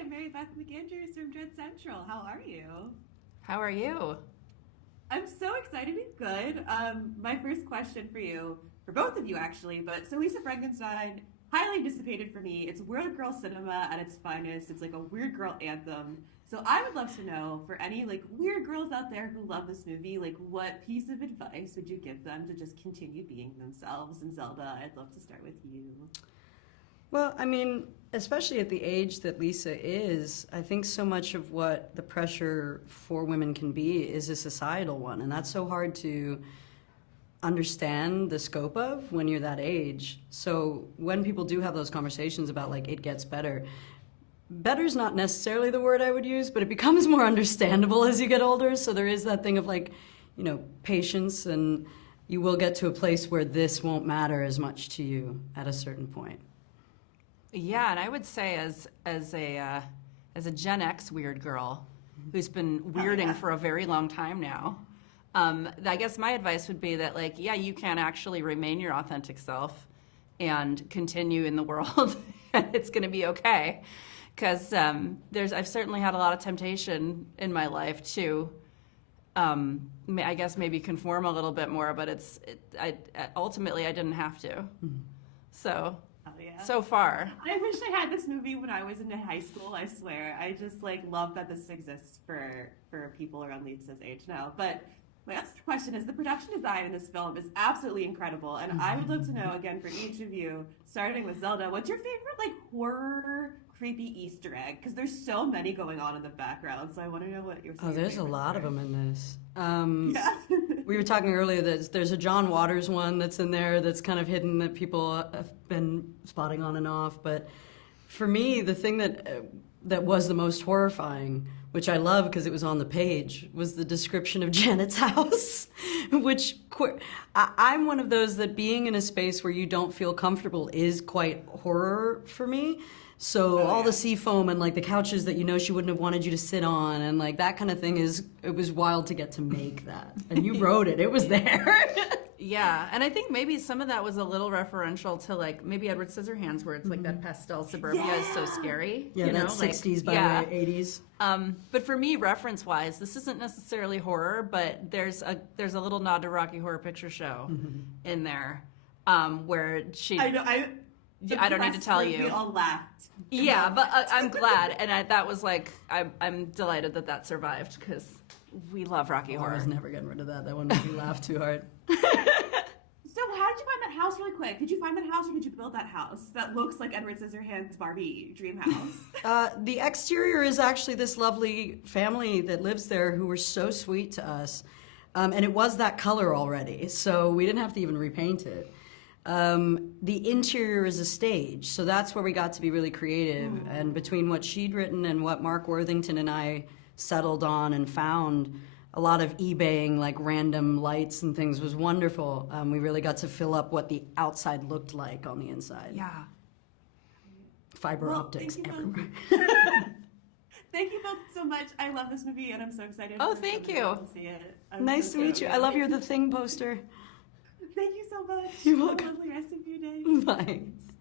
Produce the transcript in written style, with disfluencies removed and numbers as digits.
I'm Mary Beth McAndrews from Dread Central. How are you? How are you? I'm so excited and good. My first question for you, for both of you actually, but so Lisa Frankenstein, highly anticipated for me. It's weird girl cinema at its finest. It's like a weird girl anthem. So I would love to know for any like weird girls out there who love this movie, like what piece of advice would you give them to just continue being themselves? And Zelda, I'd love to start with you. Well, I mean, especially at the age that Lisa is, I think so much of what the pressure for women can be is a societal one, and that's so hard to understand the scope of when you're that age. So when people do have those conversations about like it gets better, better's not necessarily the word I would use, but it becomes more understandable as you get older. So there is that thing of like, patience, and you will get to a place where this won't matter as much to you at a certain point. Yeah, and I would say as a Gen X weird girl who's been weirding for a very long time now, I guess my advice would be that like, yeah, you can actually remain your authentic self and continue in the world, and it's going to be okay. Because I've certainly had a lot of temptation in my life to, I guess maybe conform a little bit more, but ultimately I didn't have to. So. Oh, yeah. So far. I wish I had this movie when I was in high school, I swear. I just like love that this exists for people around Lisa's age now. But my other question is the production design in this film is absolutely incredible. And I would love to know, again, for each of you, starting with Zelda, what's your favorite like horror creepy Easter egg? Because there's so many going on in the background. So I want to know what your there's a lot of them in this. Yeah. We were talking earlier that there's a John Waters one that's in there that's kind of hidden that people have been spotting on and off. But for me, the thing that was the most horrifying, which I love because it was on the page, was the description of Janet's house, which I'm one of those that being in a space where you don't feel comfortable is quite horror for me. So all the sea foam and like the couches that she wouldn't have wanted you to sit on and like that kind of thing it was wild to get to make that. And you wrote it. It was there. Yeah, and I think maybe some of that was a little referential to like maybe Edward Scissorhands, where it's like that pastel suburbia is so scary. Yeah, that 60s by 80s. But for me, reference-wise, this isn't necessarily horror, but there's a little nod to Rocky Horror Picture Show in there, where she. I know. I don't need to tell you. We all laughed. Yeah, but I'm glad, and that was like I'm delighted that survived because we love Rocky Horror. I was never getting rid of that. That one made me laugh too hard. So how did you find that house really quick? Did you find that house or did you build that house that looks like Edward Scissorhands' Barbie dream house? The exterior is actually this lovely family that lives there who were so sweet to us. And it was that color already, so we didn't have to even repaint it. The interior is a stage, so that's where we got to be really creative. And between what she'd written and what Mark Worthington and I settled on and found, a lot of eBaying like random lights and things was wonderful. We really got to fill up what the outside looked like on the inside. Yeah. Fiber optics everywhere. Thank you both so much. I love this movie and I'm so excited. Thank you. To see it. Nice to meet you. I love your The Thing poster. Thank you so much. You're welcome. Have a lovely rest of your day. Bye.